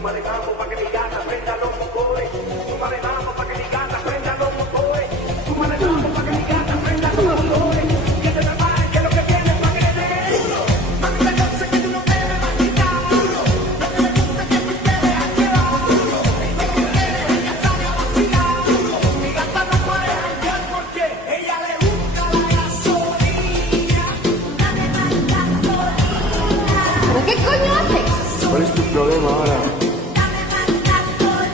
Toma de campo pa' que mi gata prenda los motores. Toma de